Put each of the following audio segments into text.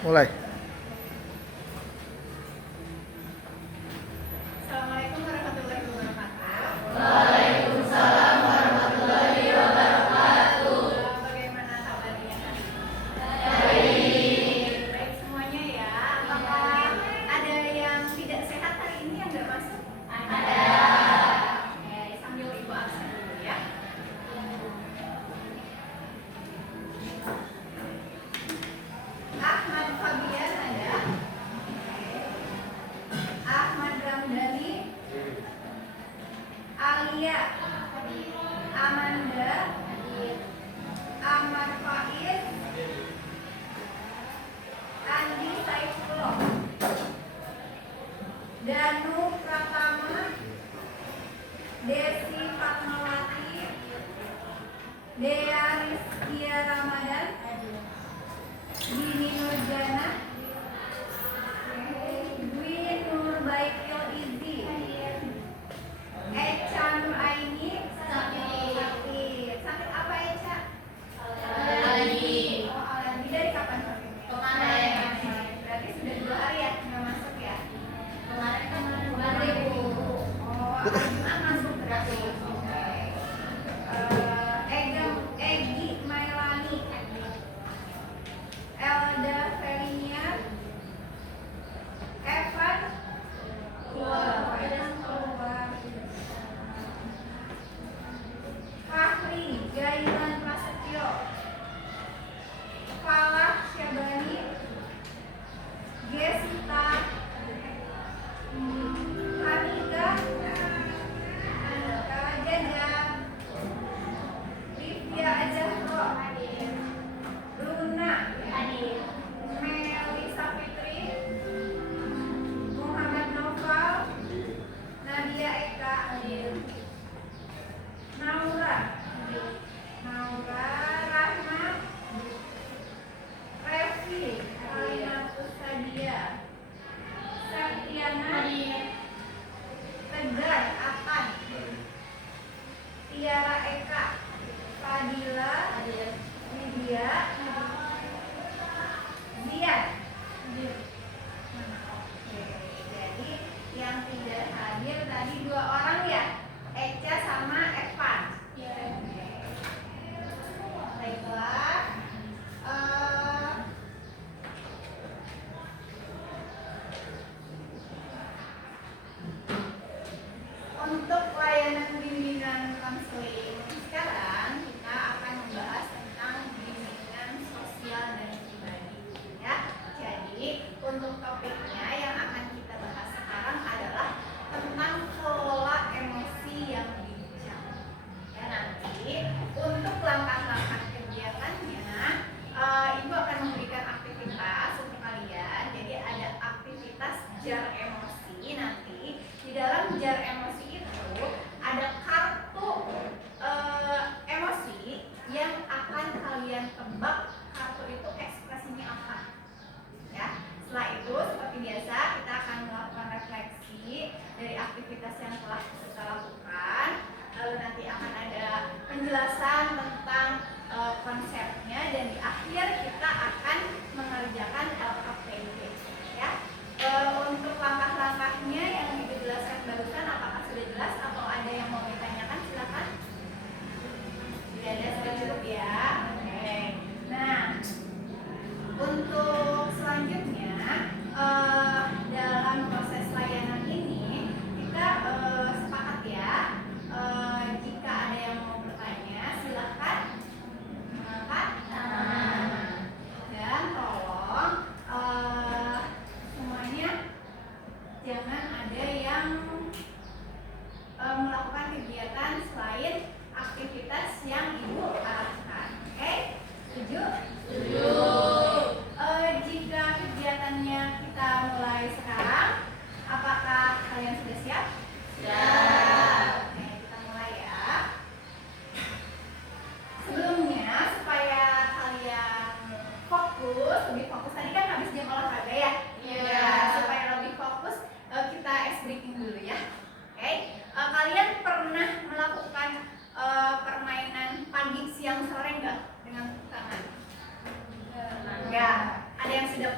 Mulai. Assalamualaikum warahmatullahi wabarakatuh. Waalaikumsalam warahmatullahi wabarakatuh. Bagaimana kabarnya hari ini? Baik. Baik semuanya ya. Apakah ada yang tidak sehat hari ini yang nggak masuk? Ada. Oke, sambil ibu absen dulu ya. Ahmad Fabian ada. Ahmad Ramdhani, Alia, Amanda, Ahmad Faiz, Andi Saifullah, Danu Pratama, Desi Fatmawati, Dea Rizkia Ramadan, Dini Nurjana, Dwi Nurbaikil Izzi, Echa Nuraini, sakit apa Echa? Alergi. Oh, alergi dari kapan sakitnya? Kemarin. Berarti sudah 2 hari ya nggak masuk ya? Kemarin kan kemarin Bu. Oh, hari Jumat masuk berarti. Oke. Egi Mailani, Elda Felinia, Evan keluar. Fahri Gaiman Prasetyo, Falah Syabani, Gesta, Hanika, Jaja, Livia Ajahro, Luna, Melisa Fitri, Muhammad Noval, Nadia Eka, Naura, Rahma, Revi, Alinatus Sadia, Septiana, Tegar Akan, Tiara Eka, Fadila, Lydia, Zian. Oke, jadi yang tidak hadir tadi 2 orang ya, Echa sama Evan. Baiklah. Untuk layanan bimbingan konseling sekarang kita akan membahas tentang bimbingan sosial dan pribadi ya. Jadi untuk topiknya yang akan kita bahas sekarang adalah tentang kelola emosi yang bijak. Ya, nanti untuk langkah-langkah kegiatannya Ibu akan memberikan aktivitas untuk kalian. Jadi ada aktivitas jar emosi. Nanti di dalam jar emosi itu ada kartu emosi yang akan kalian tebak kartu itu ekspresinya apa. Ya, setelah itu seperti biasa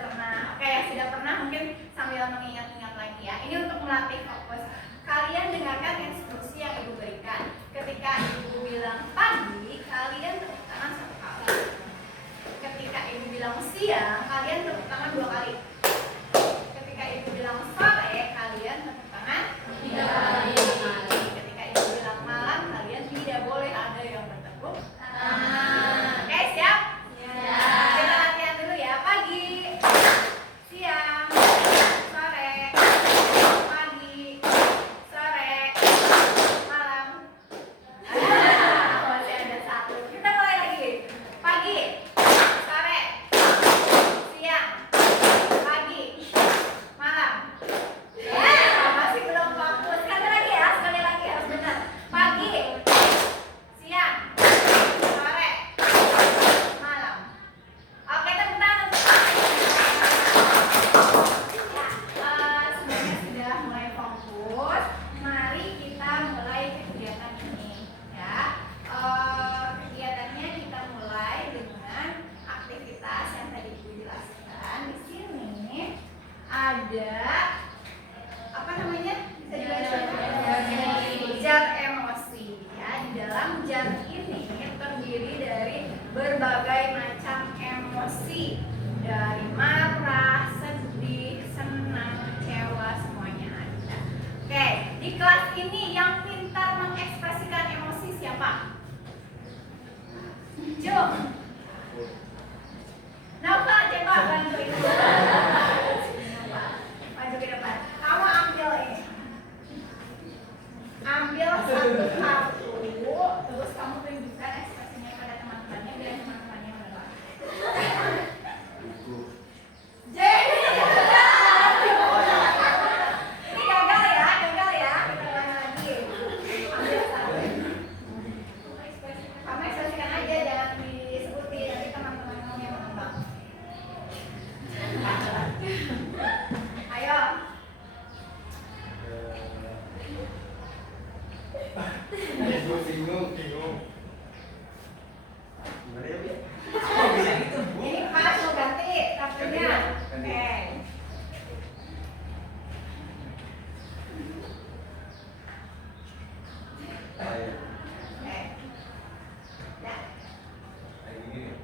pernah. Oke, yang sudah pernah mungkin sambil mengingat-ingat lagi ya. Ini untuk melatih fokus. Kalian dengarkan instruksi yang ibu berikan. Ketika ibu bilang pagi, kalian tepuk tangan 1 kali. Ketika ibu bilang siang, kalian tepuk tangan 2 kali. Ketika ibu bilang sore, kalian tepuk tangan 3 kali. Ketika ibu bilang malam, kalian tidak boleh ada yang bertepuk tangan. Oke, siap? Kita latihan dulu ya. Pagi, siang, sore, pagi, sore, malam. Masih ada 1. Kita mulai lagi. Pagi, sore, siang, pagi, malam. Masih belum fokus. Sekali lagi harus benar. Pagi, siang, sore, malam. Oke, tepuk tangan. Semuanya sudah mulai fokus. Mari kita mulai kegiatan ini, ya. Kegiatannya kita mulai dengan aktivitas yang tadi Ibu jelaskan. Di sini ada apa namanya? Bisa dibaca? Jar emosi. Ya, di dalam jar ini terdiri dari berbagai macam emosi, dari marah, sedih, senang, kecewa, semuanya ada. Oke, di kelas ini yang pintar mengekspresikan emosi siapa? Jom. Nova, coba bantuin. Nova, maju ke depan. Kamu ambil ini. Ambil 1 kartu, terus kamu tunjukkan ekspresinya pada teman-temannya biar teman-temannya menebak. Jadi ini gagal ya. Kita ulang lagi. Ambil 1. Kamu ekspresikan aja, jangan disebutin, nanti teman-teman kamu yang menebak. Ayo. Bingung. Gimana ya, Bi? Ini pas mau ganti kartunya. Ganti. Oke. Ayo. Oke. Ya. Kayak gini nih.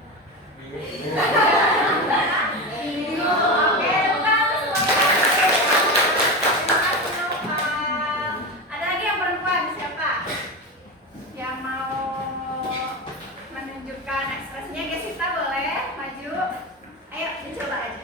Bingung. Oke, bagus. Terima kasih, Nova. Ada lagi yang perempuan siapa? Yang mau menunjukkan ekspresinya, Gesita boleh maju. Ayo, dicoba aja.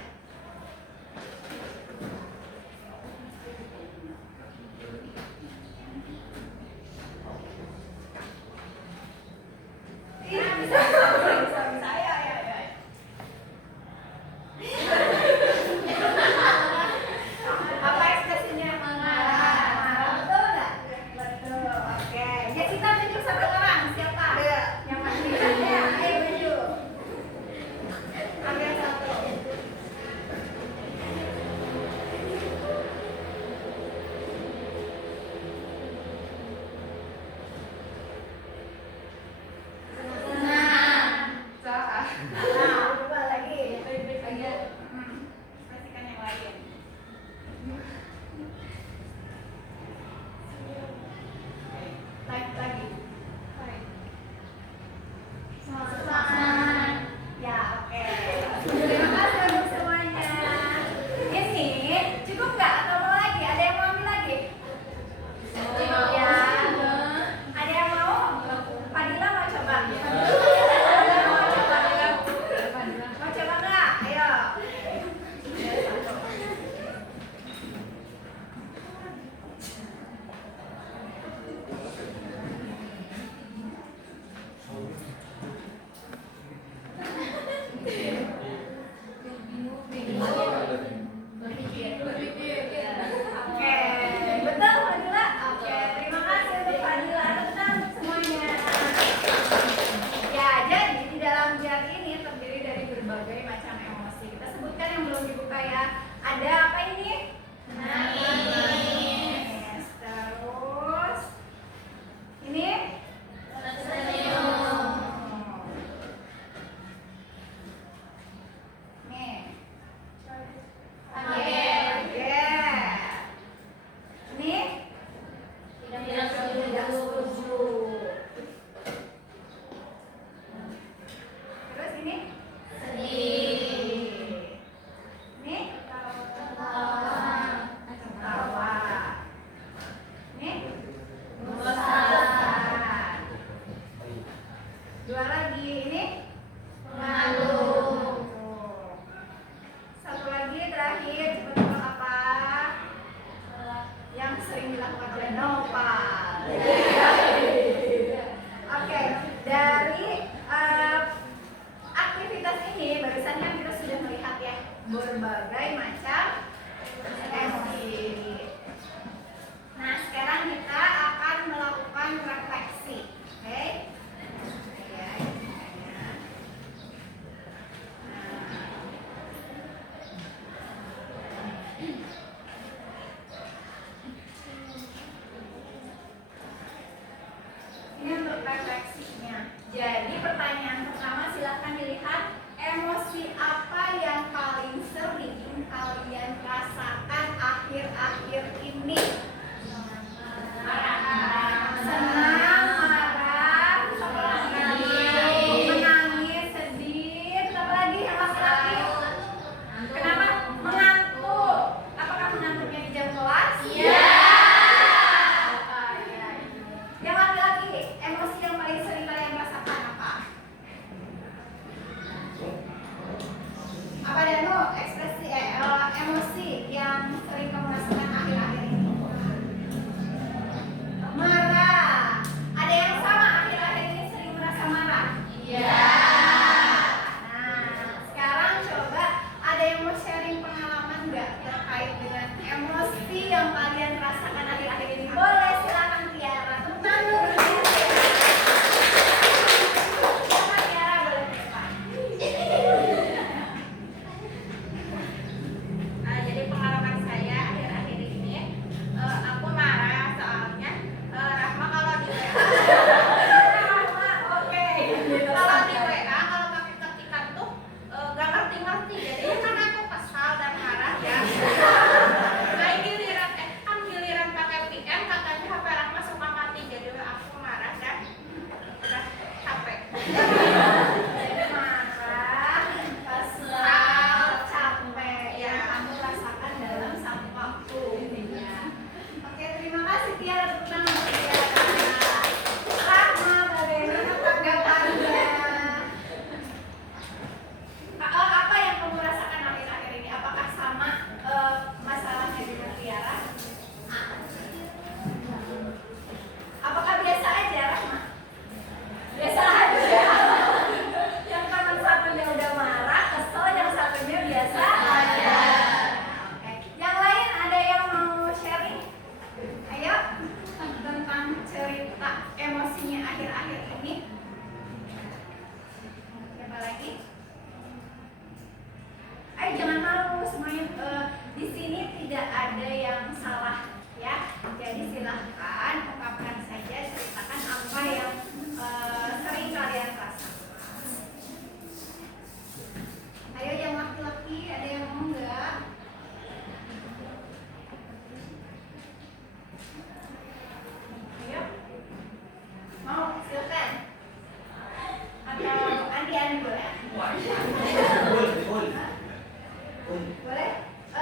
berbagai macam emosi. Nah, sekarang kita akan melakukan refleksi. Oke? Ya, nah. Ini untuk refleksinya. Jadi pertanyaan pertama silahkan dilihat, emosi apa yang paling sering kalian rasakan akhir-akhir ini? Senang, marah, menangis, sedih, apa lagi yang laki-laki? Kenapa? Mengantuk. Apakah mengantuknya di jam kelas? Iya. Yang laki-laki, emosi yang paling sering kalian rasakan apa? Apa Danu? Emosi yang sering kamu rasakan akhir-akhir ini? Marah. Ada yang sama akhir-akhir ini sering merasa marah? Iya. Nah, sekarang coba ada yang mau sharing pengalaman nggak terkait dengan emosi yang kalian rasakan akhir-akhir ini? Boleh, silakan Tiara. Tepuk tangan dulu. Silakan Tiara, boleh depan. Jadi pengalaman saya akhir-akhir ini, aku marah soalnya Rahma kalau di WA, Oke. kalau di WA kalau pakai ketikan tuh gak ngerti-ngerti, jadi kan aku kesal dan marah ya. Nah giliran pakai PM katanya HP Rahma suka mati, jadi aku marah dan udah capek. Marah, kesal, capek yang kamu rasakan dalam satu waktu. Oke, terima kasih Tiara, tepuk tangan untuk Tiara. Rahma, bagaimana tanggapannya? Apa yang kamu rasakan akhir-akhir ini? Apakah sama masalahnya dengan Tiara? Apakah biasa aja, Rahma? Biasa aja. Yang teman satunya udah marah, kesel, yang satunya biasa aja. Oke. Yang lain ada yang mau sharing? Ayo, tentang cerita emosinya akhir-akhir ini. Siapa lagi? Ayo jangan malu, semuanya di sini tidak ada yang salah ya. Jadi silahkan ungkapkan saja, ceritakan apa yang sering kalian rasakan. Ayo yang laki-laki, ada yang mau nggak? Ayo, mau silakan. Atau Andi boleh? Boleh?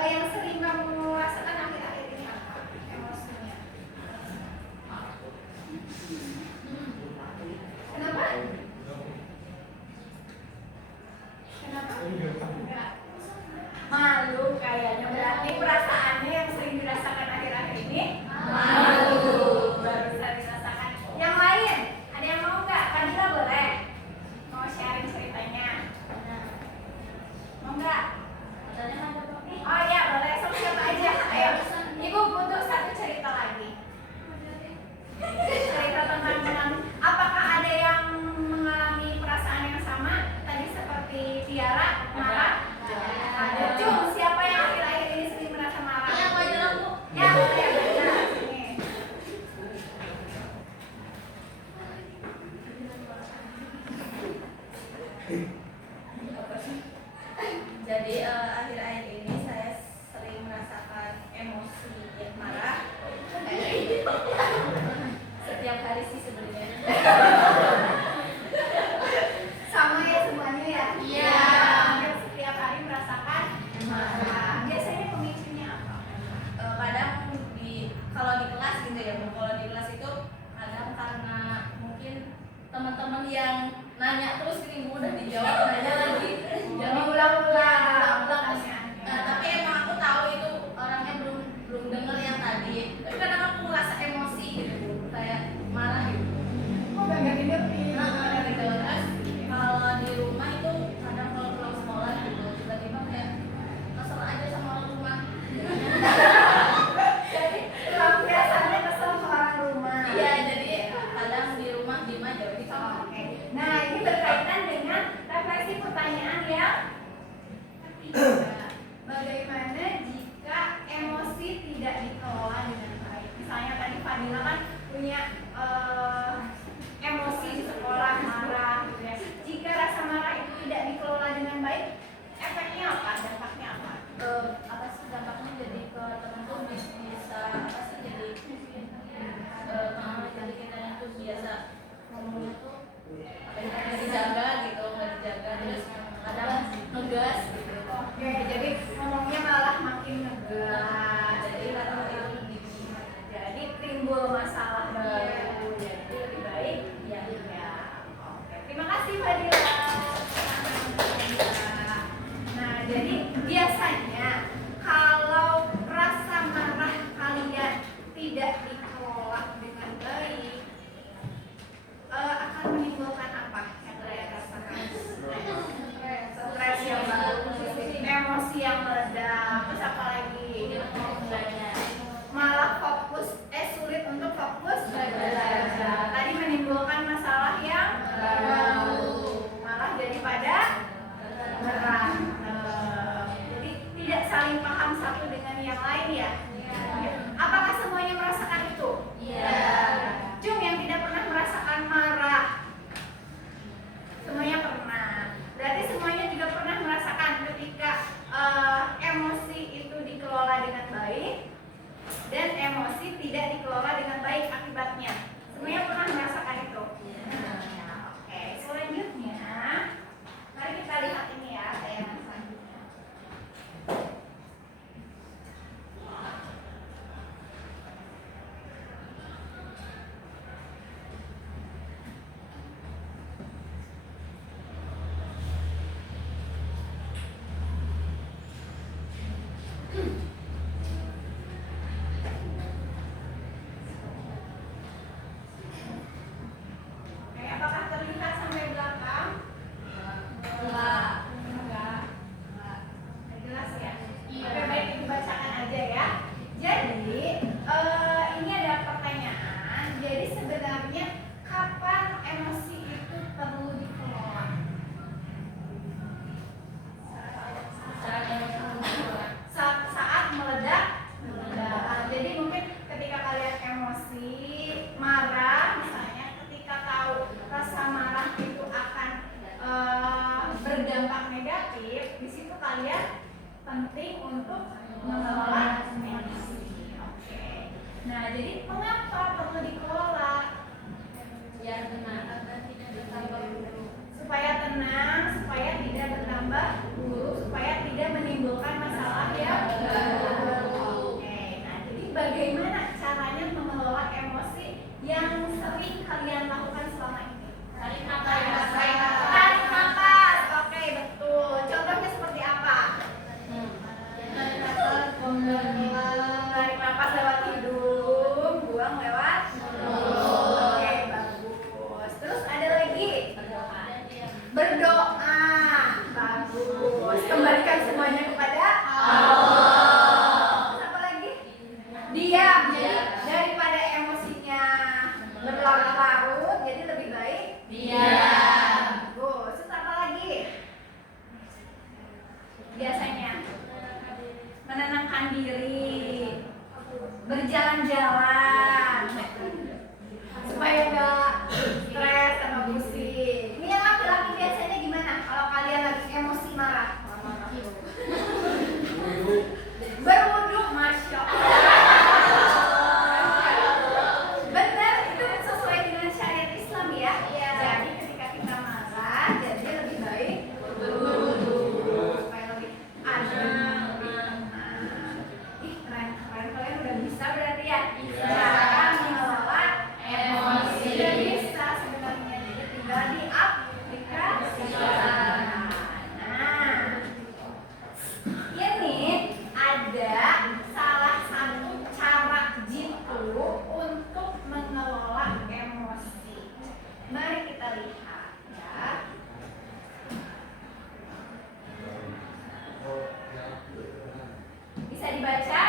Yang sering kamu rasakan akhir-akhir ini apa emosinya? Kenapa? Kenapa? Enggak. Malu kayaknya, berarti perasaannya yang sering dirasakan akhir-akhir ini malu. Baru bisa dirasakan. Yang lain, ada yang mau nggak? Kadila boleh? Mau sharing ceritanya? Mau nggak? Oh iya, boleh. Sama siapa aja? Ayo, Ibu butuh satu cerita lagi. Cerita tentang menangis. Apakah ada yang mengalami perasaan yang sama tadi seperti Tiara marah? Ada. Siapa yang akhir-akhir ini sering merasa marah? saling paham satu dengan yang lain ya. Apakah semuanya merasakan itu? Cung yang tidak pernah merasakan marah. Semuanya pernah. Berarti semuanya juga pernah merasakan ketika emosi itu dikelola dengan baik dan emosi tidak dikelola dengan baik akibatnya. Semuanya pernah merasakan itu. Oke, selanjutnya mari kita lihat ini ya, tayangan selanjutnya. Oke, apakah terlihat sampai belakang? Enggak. Jelas ya? Oke, baik, dibacakan aja ya. Jadi, ini ada pertanyaan. Jadi sebenarnya kapan emosi itu perlu dikelola? Saat meledak. Jadi mungkin ketika kalian emosi, marah misalnya, ketika tahu rasa marah itu akan berdampak negatif, di situ kalian penting untuk mengelola emosi. Oke. Nah, jadi mengapa perlu dikelola? Biar tenang agar tidak bertambah buruk. Supaya tenang, supaya tidak bertambah buruk, supaya tidak menimbulkan masalah yang baru. Oke, nah jadi bagaimana caranya mengelola emosi yang sering kalian lakukan selama ini? Tarik nafas. Tarik nafas. Oke, betul. Contohnya seperti apa? Tarik nafas lewat hidung, buang lewat mulut. Oke, bagus. Terus ada lagi? Berdoa. Bagus. Kembalikan semuanya kepada Allah. Terus apa lagi? Diam. Jadi daripada emosinya berlarut-larut, jadi lebih baik diam. Bagus. Terus apa lagi? Biasanya menenangkan diri, berjalan-jalan supaya nggak stres sama pusing. Ini yang laki-laki biasanya gimana kalau kalian lagi emosi marah? Berwudu, masya Allah. Benar, itu sesuai dengan syariat Islam ya. Jadi ketika kita marah, jadi lebih baik berwudu supaya lebih adem, lebih tenang. Ih, keren. Kalian udah bisa berarti ya. Cara mengelola emosi. Sudah bisa sebenarnya, jadi tinggal diaplikasikan. Nah, ini ada salah satu cara jitu untuk mengelola emosi. Mari kita lihat ya. Bisa dibaca?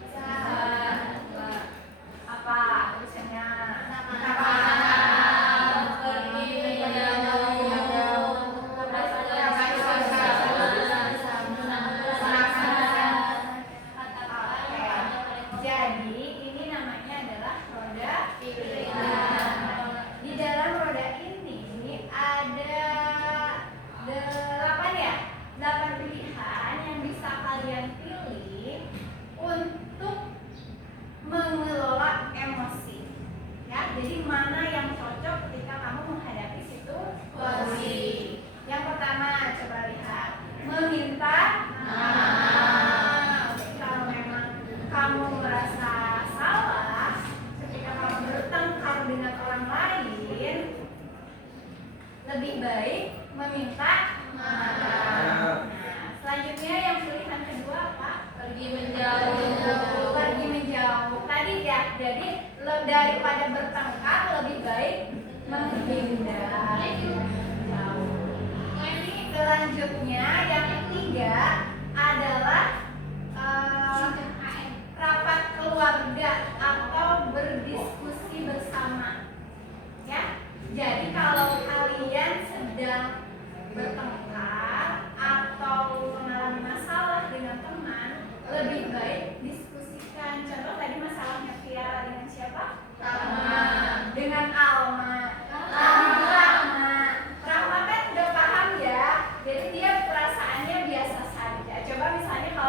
Bisa. Apa tulisannya? Jadi ini namanya adalah roda pilihan. Di dalam roda ini ada 8 ya? 8 pilihan yang bisa kalian pilih untuk mengelola emosi. Ya, jadi mana yang cocok ketika kamu menghadapi situasi. Yang pertama, coba lihat, meminta maaf. Jadi kalau memang kamu merasa salah ketika kamu bertengkar dengan orang lain, lebih baik meminta maaf. Nah, selanjutnya yang pilihan kedua apa? Pergi menjauh. Pergi menjauh. Tadi ya, jadi daripada bertengkar lebih baik menghindar. Jauh. Selanjutnya yang ketiga adalah rapat keluarga atau berdiskusi bersama. Ya, jadi kalau kalian sedang bertengkar atau mengalami masalah dengan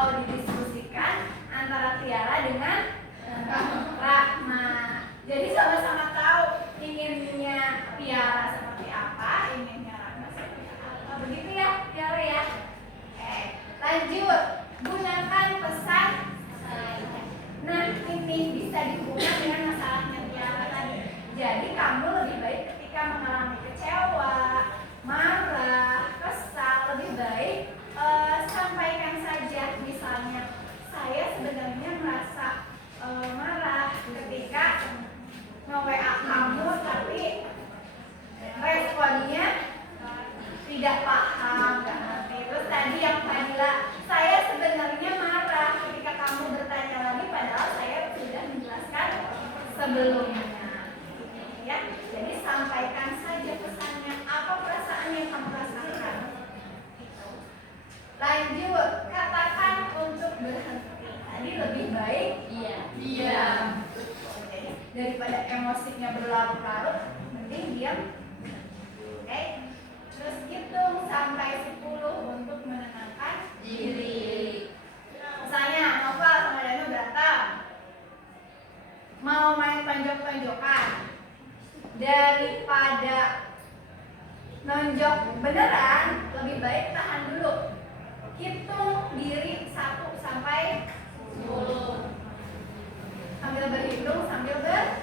mau didiskusikan antara Tiara dengan Rahma. Jadi sama-sama tahu inginnya Tiara seperti apa, inginnya Rahma seperti apa. Begitu ya Tiara ya. Oke, lanjut. Gunakan pesan saya. Nah, ini bisa dihubungkan dengan masalahnya Tiara tadi. Jadi kamu lebih baik ketika mengalami kecewa, marah, kesal, lebih baik sampaikan saja. Misalnya, saya sebenarnya merasa marah ketika nge-WA kamu tapi responnya tidak paham, nggak ngerti. Terus tadi yang Fadila, saya sebenarnya marah ketika kamu bertanya lagi padahal saya sudah menjelaskan sebelumnya. Ya, jadi sampaikan saja pesannya, apa perasaan yang kamu rasakan. Lanjut, katakan untuk berhenti. Tadi lebih baik diam. Daripada emosinya berlarut-larut, mending diam. Oke. Terus hitung sampai 10 untuk menenangkan diri. Misalnya Novel sama Danu berantem, mau main tonjok-tonjokan, daripada nonjok beneran, lebih baik tahan dulu. Hitung diri 1 sampai 10. Sambil berhitung, sambil berpikir,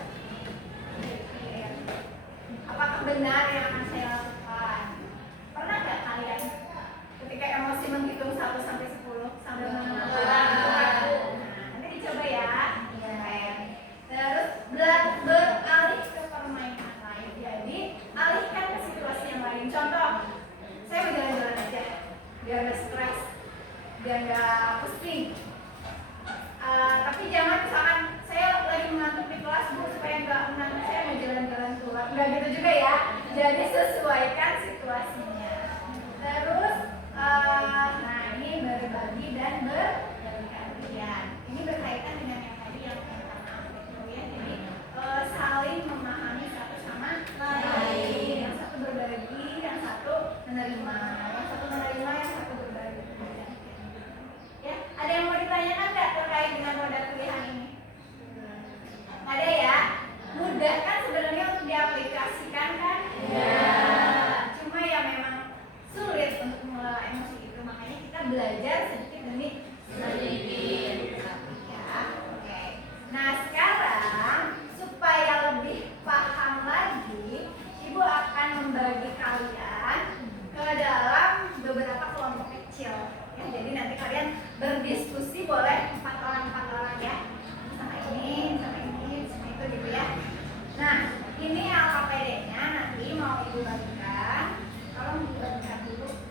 apakah benar yang akan saya lakukan? Pernah nggak kalian ketika emosi menghitung 1 sampai 10 sambil menenangkan? Nanti dicoba ya. Terus beralih ke permainan lain. Jadi alihkan ke situasi yang lain. Contoh, saya mau jalan-jalan aja biar nggak stres, biar nggak pusing. Tapi jangan misalkan saya lagi mengantuk di kelas Bu, supaya nggak mengantuk saya mau jalan-jalan keluar. Nggak gitu juga ya. Jadi sesuaikan situasinya. Terus nah ini berbagi dan bergantian. Ini berkaitan dengan yang tadi yang pertama ya. Jadi saling memahami satu sama lain. Yang satu berbagi, yang satu menerima. Yang satu menerima, yang satu berbagi. Ya, ada yang mau ditanyakan nggak terkait dengan roda pilihan ini? Ada ya? Mudah kan sebenarnya untuk diaplikasikan kan? Ya. Cuma ya memang sulit untuk mengelola emosi itu, makanya kita belajar sedikit demi sedikit. Ya, oke. Nah sekarang supaya lebih paham lagi, Ibu akan membagi kalian ke dalam beberapa kelompok kecil. Ya, jadi nanti kalian berdiskusi boleh 4 orang ya, sama ini, sama itu gitu ya. Nah ini LKPD-nya nanti mau Ibu bagikan, tolong dibagikan dulu.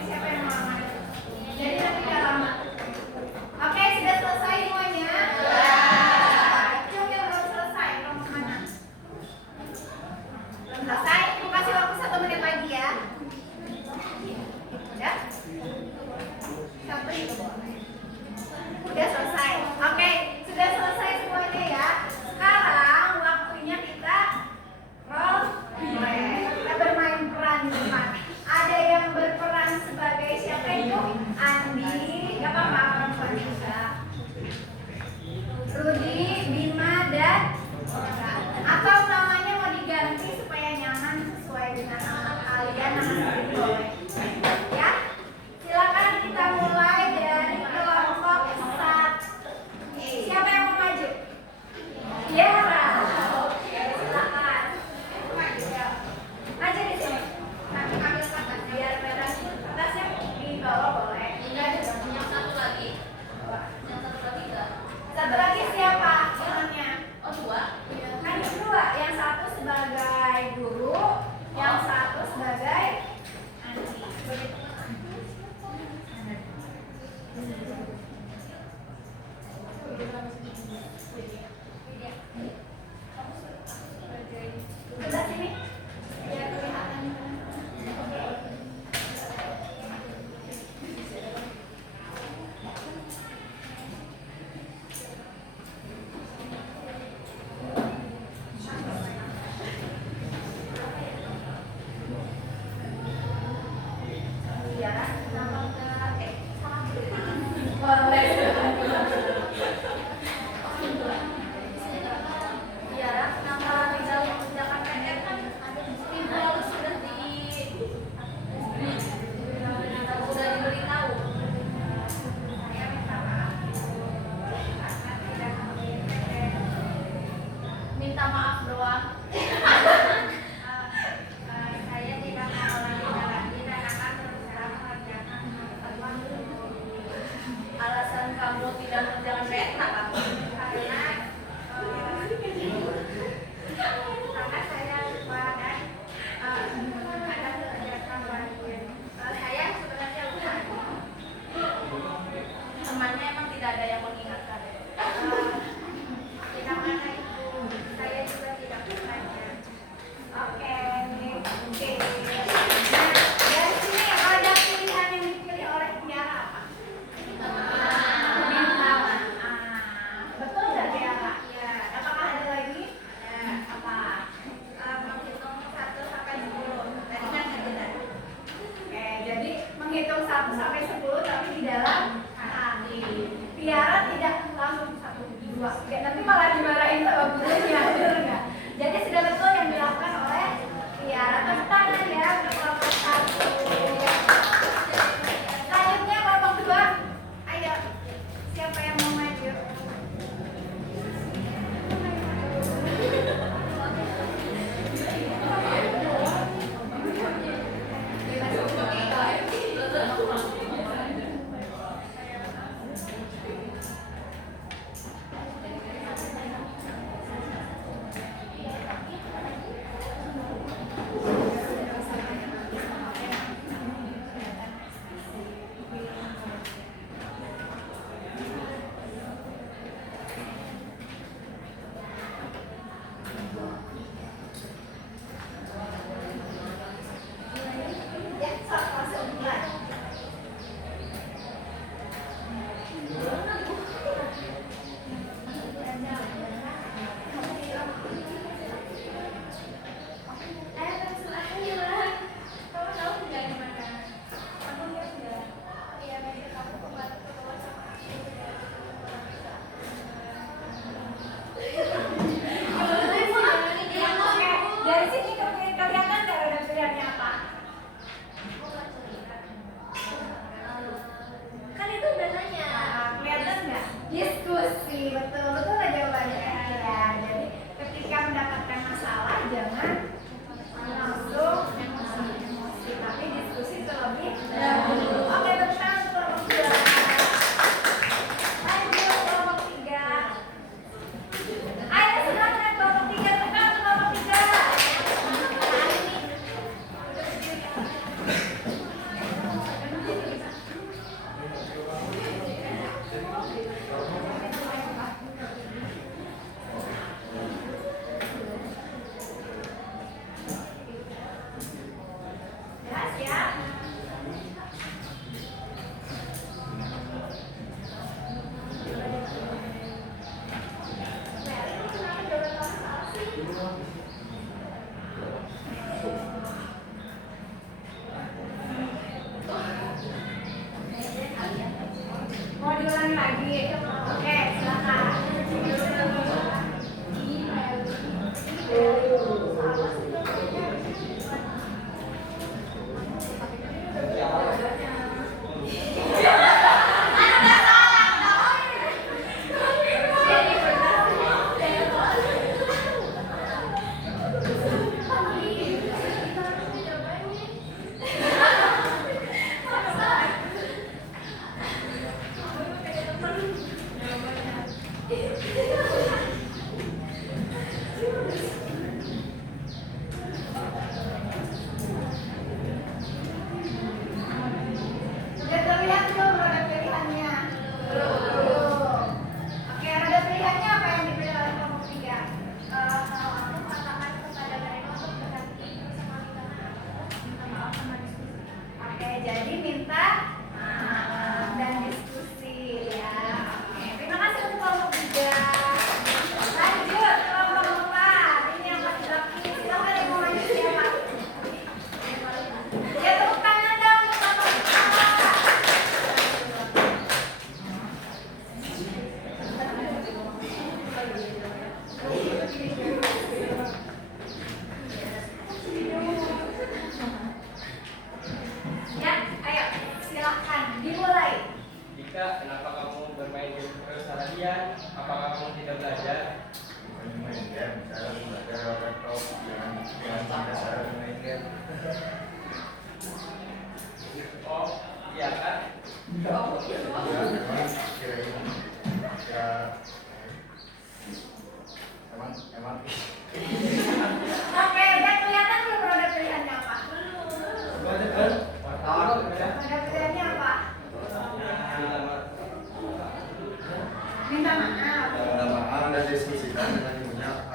Siapa yang mau lama? Jadi nanti gak lama. Oke, sudah selesai semuanya? Cung yang belum selesai, kamu kemana? Belum selesai? Aku kasih waktu 1 menit lagi ya. Udah? 1 itu boleh. Udah selesai. Oke, sudah selesai semuanya ya. Sekarang waktunya kita role play. Kita bermain peran di rumah. Ada yang berperan sebagai siapa itu? Andi, gak apa-apa perempuan juga. Rudi, Bima, dan Ora. Atau namanya mau diganti supaya nyaman sesuai dengan nama kalian, nama sendiri boleh. Ya, silakan kita mulai dari kelompok 1. Siapa yang mau maju? Tiara. Oke, silakan. Maju di sini. Nanti ambil kertas biar merah. Kertasnya dibawa boleh. Yang satu lagi. Satu lagi siapa orangnya? Oh, 2. Kan berdua, yang satu sebagai guru, yang satu sebagai Andi. Sebelah sini, biar kelihatan. Ya, nama boleh. Ya, nama tinggal mengerjakan PR kan ada di sini. Lalu sudah diberitahu. Saya minta maaf karena tidak memenuhi PR. Minta maaf doang. Saya tidak mengulangi lagi dan akan berusaha mengerjakan teman. Alasan kamu tidak mengerjakan PR kenapa? Karena saya lupa dan ada kerjaan lain. Saya sebenarnya lupa. Temannya emang tidak ada yang mengingatkan. Tidak mana itu. Saya juga tidak bertanya. Oke. Oke. Nah, dari sini ada pilihan yang dipilih oleh Tiara apa? Bintang. Betul nggak Tiara? Iya. Apakah ada lagi? Ada. Apa? Menghitung 1 sampai 10. Tadi kan tidak. Oke, jadi menghitung 1 sampai 10 tapi di dalam hati. Tiara tidak langsung 1, 2, 3. Nanti malah dimarahin sama gurunya, benar nggak? Jadi sudah betul yang dilakukan oleh Tiara. Tepuk tangan ya untuk kelompok 1. Selanjutnya kelompok 2. Ayo, siapa yang mau maju?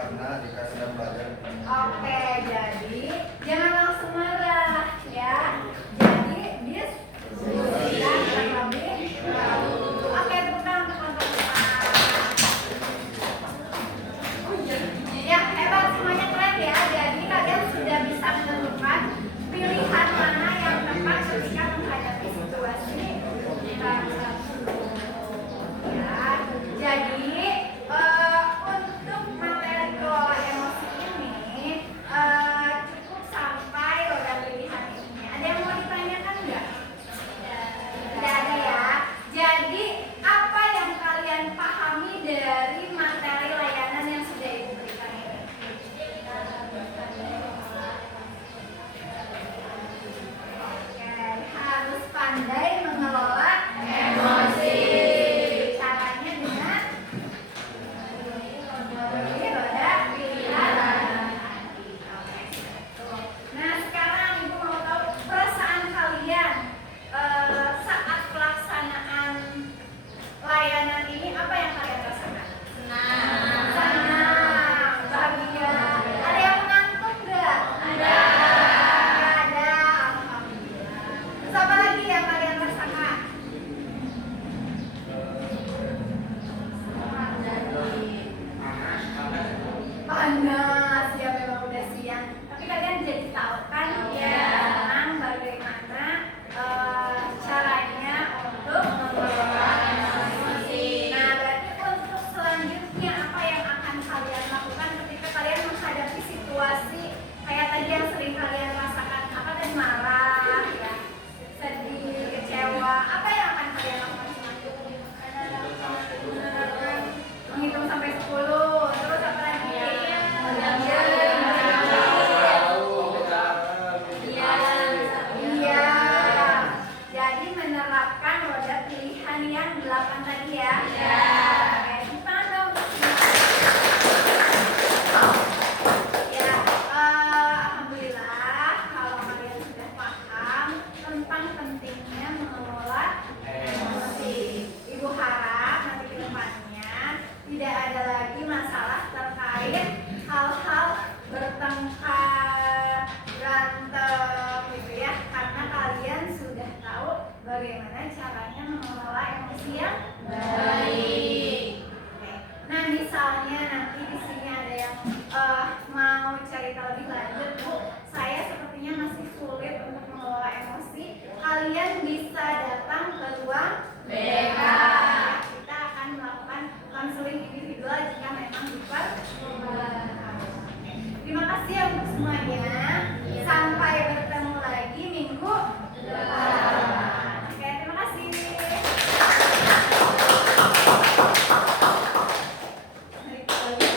karena Dika sedang belajar. Oke, jadi jangan langsung marah ya. Jadi diskusikan terlebih dahulu. Oke, bukan untuk ya, hebat semuanya keren ya. Jadi kalian sudah bisa menentukan pilihan mana yang tepat ketika menghadapi situasi ya. Jadi untuk materi kelola emosi ini cukup sampai roda pilihan ini. Ada yang mau ditanyakan nggak? Tidak ada ya. Jadi apa yang kalian pahami dari materi layanan yang sudah Ibu berikan ini? Oke, harus pandai mengelola emosi. Caranya dengan memilih roda pilihan. Oke. Nah, sekarang Ibu mau tahu perasaan kalian saat pelaksanaan layanan ini, apa yang kalian rasakan? Senang, bahagia. Ada yang mengantuk nggak? Ada. Alhamdulillah. Terus apa lagi yang kalian rasakan? Panas ya, memang udah siang. Tapi kalian jadi tahu kan sekarang bagaimana caranya untuk mengelola emosi. Nah, berarti untuk selanjutnya apa yang akan kalian lakukan ketika kalian menghadapi situasi kayak tadi yang sering kalian rasakan, apa tadi, marah ya, sedih, kecewa, apa yang akan kalian lakukan selanjutnya? Menghitung sampai 10. Terus apa lagi? Iya. Jadi menerapkan roda pilihan yang 8 tadi ya. Oke, gimana dong? Ya, alhamdulillah kalau kalian sudah paham tentang pentingnya mengelola emosi. Ibu harap nanti ke depannya tidak ada lagi masalah terkait hal-hal bertengkar, berantem gitu ya, karena kalian sudah tahu bagaimana caranya mengelola emosi yang baik. Oke. Nah, misalnya nanti di sini ada yang mau cerita lebih lanjut, Bu, saya sepertinya masih sulit untuk mengelola emosi. Kalian bisa datang ke ruang BK. Kita akan melakukan konseling individual jika memang diperlukan. Terima kasih ya untuk semuanya. Sampai bertemu lagi minggu depan. Oke, terima kasih.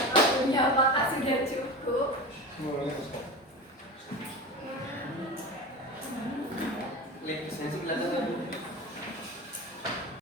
Waktunya apakah sudah cukup? Semuanya